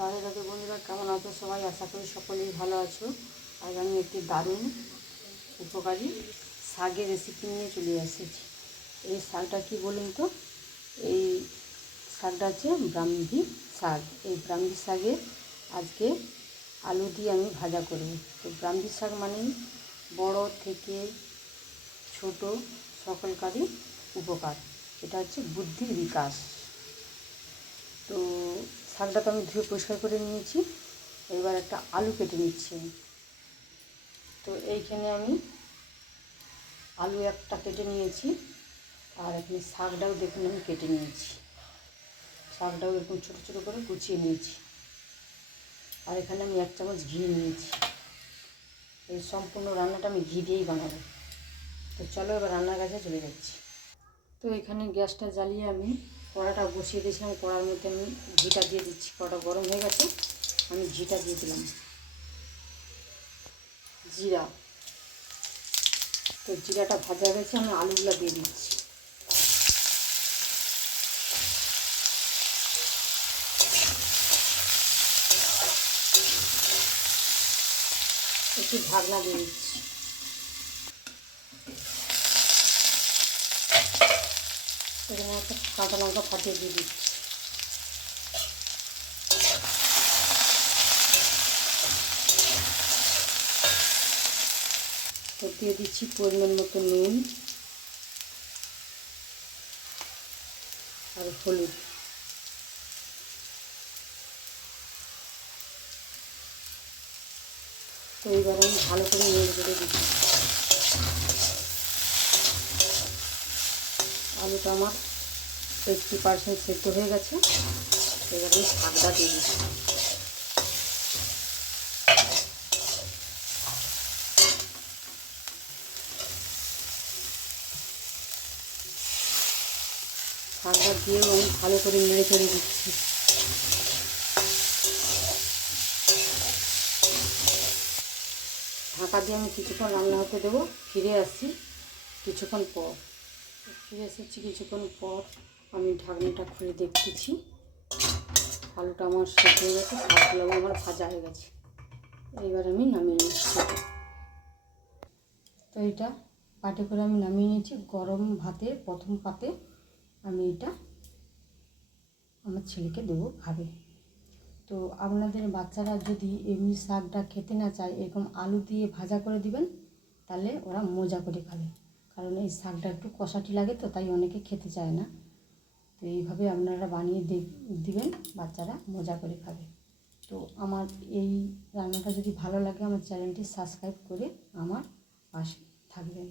রাধে রাধে বন্ধুরা, কেমন আছো সবাই? আশা করি সকলেই ভালো আছো। আজ আমি একটি দারুণ উপকারী শাকের রেসিপি নিয়ে চলে এসেছি। এই শাকটা কি বলুন তো? এই শাকটা হচ্ছে ব্রাহ্মী শাক। এই ব্রাহ্মী শাকে আজকে আলু দিয়ে আমি ভাজা করব। তো ব্রাহ্মী শাক মানেই বড় থেকে ছোট সকলকারই উপকার। এটা হচ্ছে বুদ্ধির বিকাশ। তো শাকটা তো আমি ধুয়ে পরিষ্কার করে নিয়েছি। এবার একটা আলু কেটে নিচ্ছি। তো এইখানে আমি আলু একটা কেটে নিয়েছি, আর এখানে শাকটাও দেখুন আমি কেটে নিয়েছি। শাকটাও এরকম ছোটো ছোটো করে কুচিয়ে নিয়েছি। আর এখানে আমি 1 চামচ ঘি নিয়েছি। এই সম্পূর্ণ রান্নাটা আমি ঘি দিয়েই বানাবো। তো চলো এবার রান্নার কাছে চলে যাচ্ছি। তো এখানে গ্যাসটা জ্বালিয়ে আমি কড়াটা বসিয়ে দিয়েছিলাম। কড়ার মধ্যে আমি ঘিটা দিয়ে দিচ্ছি। কড়াটা গরম হয়ে গেছে, আমি ঘিটা দিয়ে দিলাম। জিরা, তো জিরাটা ভাজা হয়ে গেছে, আমি আলুগুলো দিয়ে দিচ্ছি। একটু ঢাকনা দিয়ে দিচ্ছি। এখানে একটা কাঁচা লঙ্কা ফাটিয়ে দিয়ে দিচ্ছি। তো দিয়ে দিচ্ছি পরিমাণ মতো নুন আর হলুদ। তো এইবার আমি ভালো করে নেড়ে চেড়ে দিচ্ছি। আলুটা আমার 80% সেদ্ধ হয়ে গেছে। এবার আমি শাকটা দিয়ে দিচ্ছি। শাকটা দিয়েও আমি ভালো করে নেড়ে চেড়ে দিচ্ছি। ঢাকা দিয়ে আমি কিছুক্ষণ রান্না হতে দেবো। ফিরে আসছি কিছুক্ষণ পর। ফিরে এসেছি কিছুক্ষণ পর। আমি ঢাকনাটা খুলে দেখতেছি আলুটা আমার সেদ্ধ হয়ে গেছে, শাকগুলো আমার ভাজা হয়ে গেছে। এইবার আমি নামিয়ে নিচ্ছি। তো এইটা পাটে করে আমি নামিয়ে নিয়েছি। গরম ভাতে প্রথম পাতে আমি এটা আমার ছেলেকে দেবো, খাবে। তো আপনাদের বাচ্চারা যদি এমনি শাকটা খেতে না চায়, এরকম আলু দিয়ে ভাজা করে দিবেন, তাহলে ওরা মজা করে খাবে। কারণ এই শাকটা একটু কষাটি লাগে, তো তাই অনেকে খেতে চায় না। তো এইভাবে আপনারা বানিয়ে দিবেন, বাচ্চারা মজা করে খাবে। তো আমার এই রান্নাটা যদি ভালো লাগে, আমার চ্যানেলটি সাবস্ক্রাইব করে আমার পাশে থাকবেন।